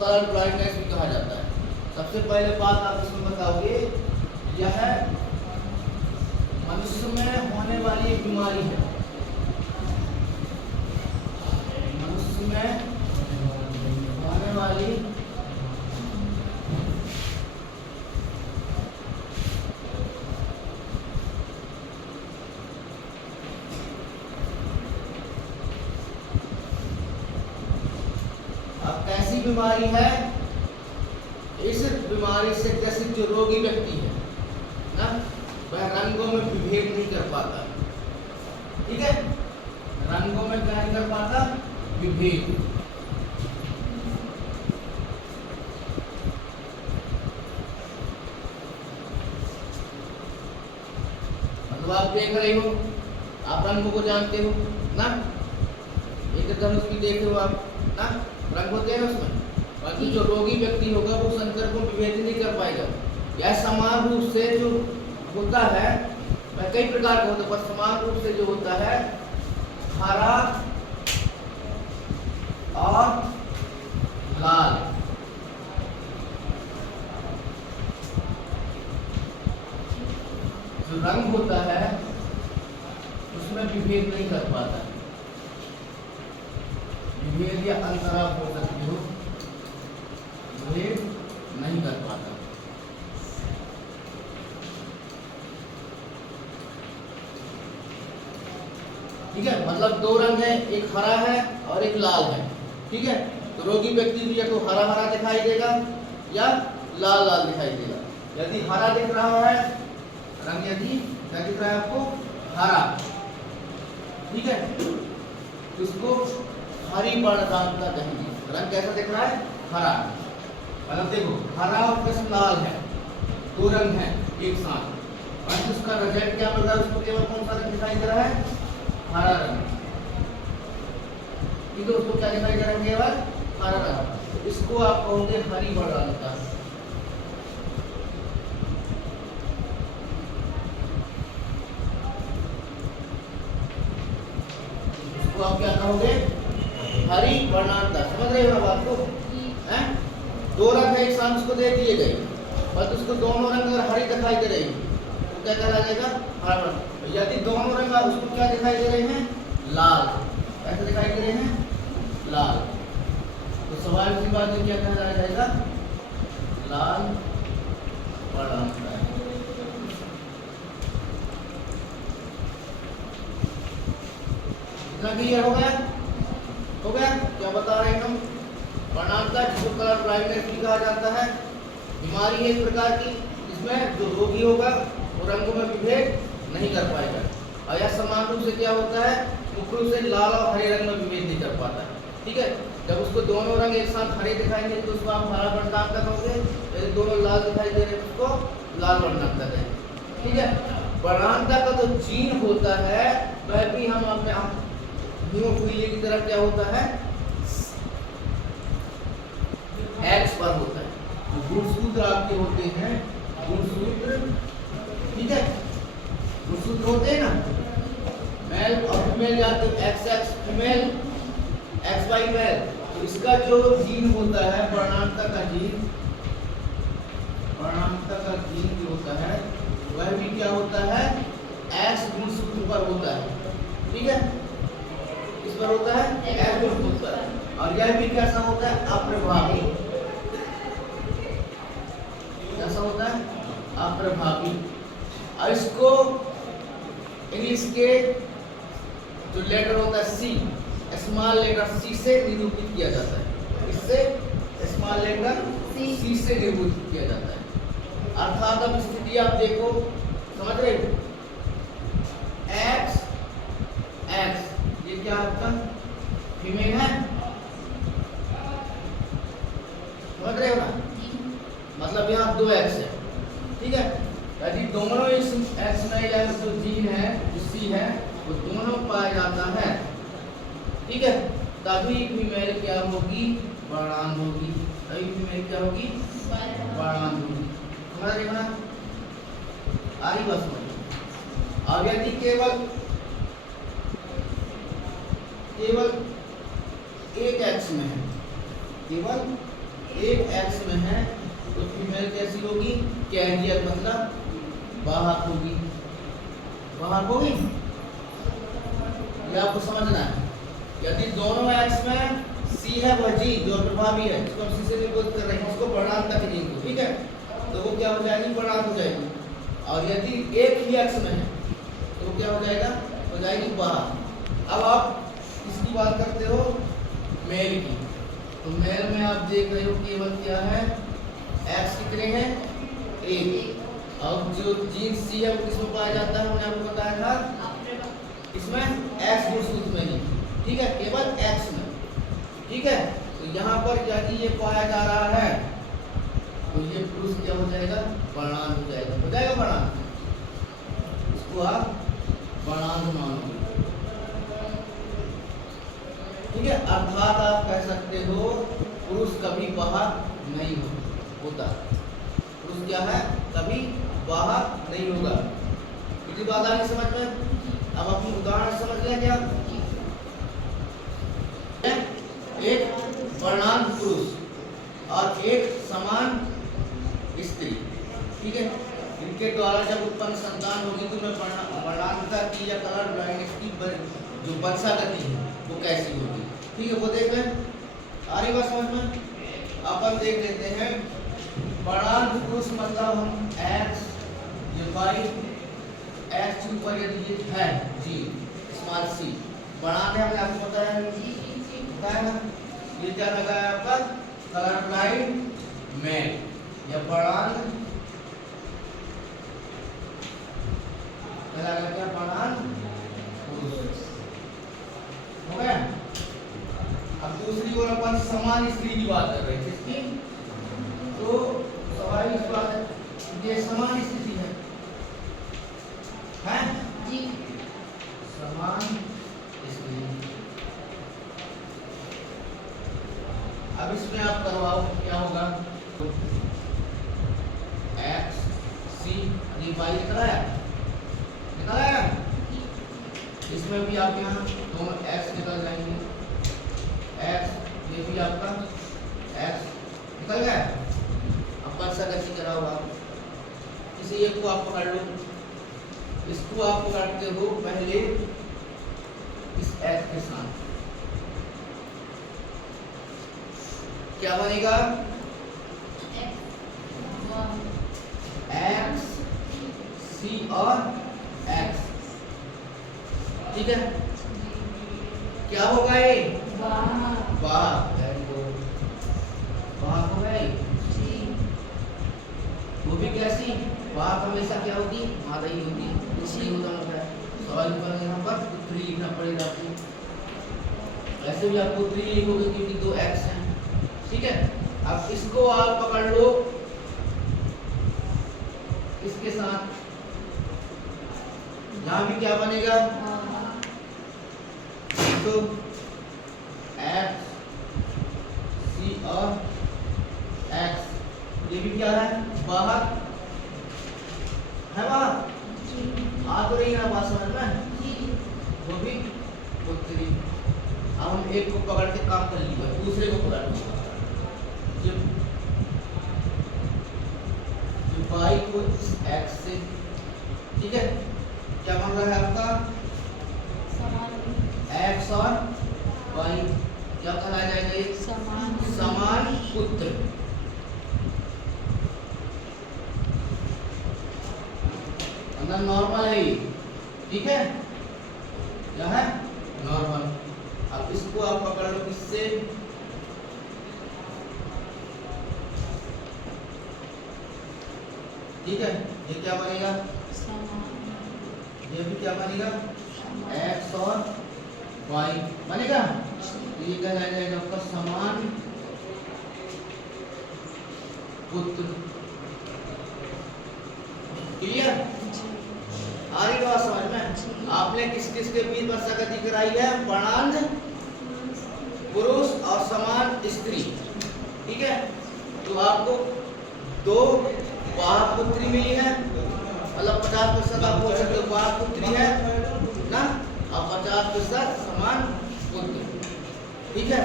Colour blindness भी कहा जाता है। सबसे पहले बात आप इसमें बताओगे, यह मनुष्य में होने वाली बीमारी है। मनुष्य में होने वाली कैसी बीमारी है? इस बीमारी से ग्रसित जो रोगी व्यक्ति है ना, वह रंगों में विभेद नहीं कर पाता। ठीक है, रंगों में क्या नहीं कर पाता? विभेद। मतलब आप देख रहे हो, आप रंगों को जानते हो ना, एक धनुष भी देखे हो आप ना, रंग होते हैं उसमें। बाकी जो रोगी व्यक्ति होगा वो संकर को विभेद नहीं कर पाएगा। यह समान रूप से जो होता है, वह कई प्रकार का होता है, पर समान रूप से जो होता है हरा और लाल। जो रंग होता है उसमें विभेद नहीं कर पाता। विभेद या अंतर आप बोल सकते हो, विभेद नहीं कर पाता। ठीक है, मतलब दो रंग है, एक हरा है और एक लाल है। ठीक है, तो रोगी व्यक्ति को या तो हरा हरा दिखाई देगा या लाल लाल दिखाई देगा। यदि हरा दिख रहा है रंग, यदि क्या दिख रहा है आपको? हरा। ठीक है, इसको हरी वर्णदांता कहेंगे। रंग कैसा दिख रहा है? हरा। मतलब देखो, हरा और कृष्ण लाल है, दो रंग हैं एक साथ, और उसका रिजल्ट क्या मिल रहा है? उसको केवल कौन सा रंग दिखाई दे रहा है? हरा रंग। ठीक है, उसको क्या दिखाई दे रहा है? केवल हरा रंग। तो इसको आप कहोगे हरी वर्णदांता। इसको आप क्या कहोगे? हरी वर्णांता। समझ रहे हो ना बात को? हैं? दो रंग है एक साथ, उसको दे दिए गए, बस उसको दोनों रंग अगर हरी दिखाई दे रही तो क्या कहला जाएगा? हरा वर्ण। यदि दोनों रंग उसको क्या दिखाई दे रहे हैं? लाल। कैसे दिखाई दे रहे हैं? लाल। तो सवाल की बात है, क्या कहला जाएगा? लाल वर्णांता। इतना क्लियर हो गया? हो गया? क्या बता रहे हैं हम? वर्णांता, जिसको कलर ब्लाइंडनेस भी कहा जाता है, बीमारी है इस प्रकार की, जिसमें जो रोगी होगा वो रंगों में विभेद नहीं कर पाएगा। और यह समान रूप से क्या होता है? मुख्य रूप से लाल और हरे रंग में विभेद नहीं कर पाता है। ठीक है, जब उसको दोनों रंग एक साथ हरे दिखाएंगे तो उसको आप हरा वर्णांता कहोगे। यदि दोनों लाल दिखाई दे रहे हैं तो उसको लाल वर्णांता कहेंगे। ठीक है, वर्णांता का जो जीन होता है वह भी हम अपने हीमोफीलिया की तरफ क्या होता है? एक्स पर होता है। जो गुणसूत्र आपके होते हैं, गुणसूत्र, ठीक है, गुणसूत्र होते हैं ना, मेल और फीमेल जाते हैं, X X female, X Y male. तो इसका जो जीन होता है वर्णांता का जीन, वर्णांता का जीन जो होता है वह भी क्या होता है? एक्स गुणसूत्र पर होता है। ठीक है, इस पर होता है एक्स गुणसूत्र पर। और यह भी कैसा होता है? अप्रभावी। कैसा होता है? अप्रभावी। और इसको इंग्लिश के जो लेटर होता है सी, स्मॉल लेटर सी से निरूपित किया जाता है। इससे स्मॉल लेटर सी से निरूपित किया जाता है। अर्थात अब स्थिति आप देखो, समझ रहे हो? एक्स एक्स ये क्या आपका फीमेल है, समझ रहे हो ना? मतलब यहाँ दो एक्स है। ठीक है, यदि दोनों इस एक्स में या जो जीन है जो सी है वो दोनों पाया जाता है, ठीक है, तभी फीमेल क्या होगी? वर्णांध होगी। तभी फीमेल क्या होगी? वर्णांध होगी। समझ रहे हो ना? आरी बस समझ। अब यदि केवल एक एक्स में है, केवल एक एक्स में है तो फीमेल कैसी होगी? कैरियर, मतलब वाहक होगी। वाहक होगी, ये आपको समझना है। यदि दोनों एक्स में सी है वह जी जो प्रभावी है, इसको हम सी से निरूपित कर रहे हैं, इसको परिणामता की जीन को, ठीक है, तो वो क्या हो जाएगी? परिणाम हो जाएगी। और यदि एक ही एक्स में है तो क्या हो जाएगा? हो जाएगी वाहक। अब आप इसकी बात करते हो मेल की, तो मेल में आप देख रहे हो केवल क्या है? एक्स कितने हैं? एक। अब जो जीन सी है वो किसमें पाया जाता है? हमने आपको बताया था इसमें एक्स गुणसूत्र में ही, ठीक है, केवल एक्स में, ठीक है। तो यहाँ पर यदि ये पाया जा रहा है तो ये पुरुष क्या हो जाएगा? वर्णांध हो जाएगा। हो जाएगा वर्णांध, इसको आप वर्णांध मानोगे, ठीक है। अर्थात आप कह सकते हो पुरुष कभी वाहक नहीं होता। पुरुष क्या है? कभी वाहक नहीं होगा। इतनी बात आ गई समझ में? अब अपनी उदाहरण समझ लें क्या? एक वर्णांध पुरुष और एक समान स्त्री, ठीक है, इनके द्वारा जब उत्पन्न संतान होगी तो मैं वर्णांधता की या कलर ब्लाइंडनेस की जो वंशागति है वो कैसी होगी, ठीक है, वो देख लें। आ रही बात समझ में? अपन देख लेते हैं वर्णांध पुरुष मतलब हम एक्स ये वाई एक्स के ऊपर यदि ये है जी स्मॉल सी वर्णांध है, हमने आपको बताया ना, ये क्या लगा है आपका? कलर ब्लाइंड मेल या वर्णांध, क्या वर्णांध पुरुष हो गया। अब दूसरी ओर अपन समान स्त्री की बात कर रहे थे, इसकी तो स्वाभाविक बात है ये समान स्थिति है जी, समान स्थिति। अब इसमें आप करवाओ क्या होगा? एक्स सी ये वाई निकला है, इसमें भी आप यहाँ दोनों एक्स निकल जाएंगे, एक्स ये भी आपका एक्स निकल गया। अब वंशागति कराओ आप, इसे एक को आप पकड़ लो, इसको आप पकड़ते हो पहले इस एक्स के साथ, क्या बनेगा? एक्स सी और एक्स, ठीक है, क्या होगा ये? वाहक, वाहक हो गई, वो भी कैसी? वाहक हमेशा क्या होगी? मादा ही होगी, नहीं होता मतलब सवाल पर यहाँ पर 3 लिखना पड़ेगा आपको। ऐसे भी आपको 3 लिखोगे क्योंकि 2 एक्स हैं, ठीक है। अब इसको आप पकड़ लो इसके साथ, यहाँ भी क्या बनेगा? तो एक्स सी और एक्स ये भी क्या है? वाहक है, वाहक आ तो रही है बात समझ में? वो भी पुत्री। अब हम एक को पकड़ के काम कर लिया, दूसरे को पकड़ लिया, वाई को एक्स से, ठीक है, क्या बन रहा है आपका? एक्स और वाई क्या कहलाया जाएगा? ये समान पुत्र। अंदर नॉर्मल है ये, ठीक है, क्या है? नॉर्मल। अब इसको आप पकड़ लो किससे? ठीक है, ये क्या बनेगा? ये भी क्या बनेगा? एक्स और वाई बनेगा, ये क्या जाएगा आपका? समान पुत्र। क्लियर? आ रही बात समझ में? आपने किस किस के बीच वंशागति कराई है? वर्णांध पुरुष और समान स्त्री, ठीक है। तो आपको 2 वाहक पुत्री मिली है, मतलब 50% आप बोल सकते हो वाहक पुत्री है ना, और 50% समान पुत्र, ठीक है।